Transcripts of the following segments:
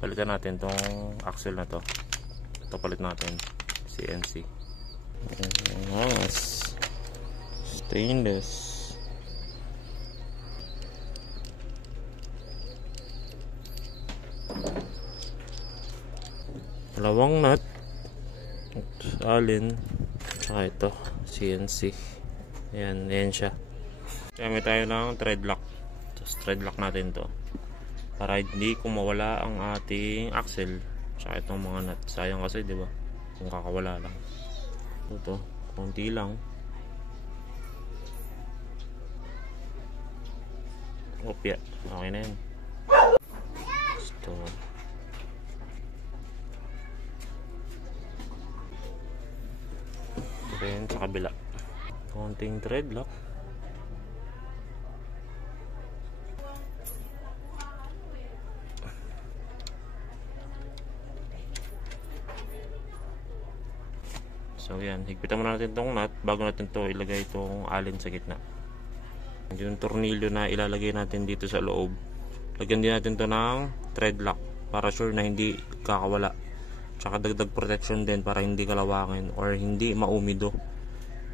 Palitan natin tong axle na to. Ito palit natin. CNC. Angas. Stainless. Dalawang nut. Alin. Saka ito. CNC. Ayan. Ayan siya. Gamit tayo ng thread lock. Tapos thread lock natin to. Para hindi kumawala ang ating axle. Saka itong mga nut. Sayang kasi, di ba? Kung kakawala lang. Ito. Konti lang. Opya. Okay na yan. Ito. Then sa kabila. Konting thread lock. So yan, higpitan muna natin tong nut bago natin to ilagay itong alin sa gitna. Yung tornilyo na ilalagay natin dito sa loob, lagyan din natin to ng thread lock para sure na hindi kakawala. Tsaka dagdag protection din para hindi kalawangin or hindi maumido.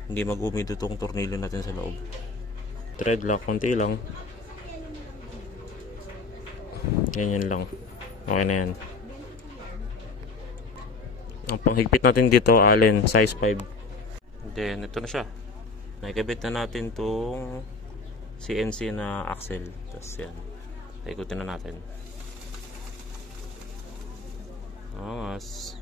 Hindi mag-umido tong tornilyo natin sa loob. Thread lock, konti lang. Ganyan lang. Okay na yan. Ang panghigpit natin dito, allen, size 5. Then, ito na siya. Nakikabit na natin itong CNC na axle. Tapos yan. Ikutin na natin. Angas.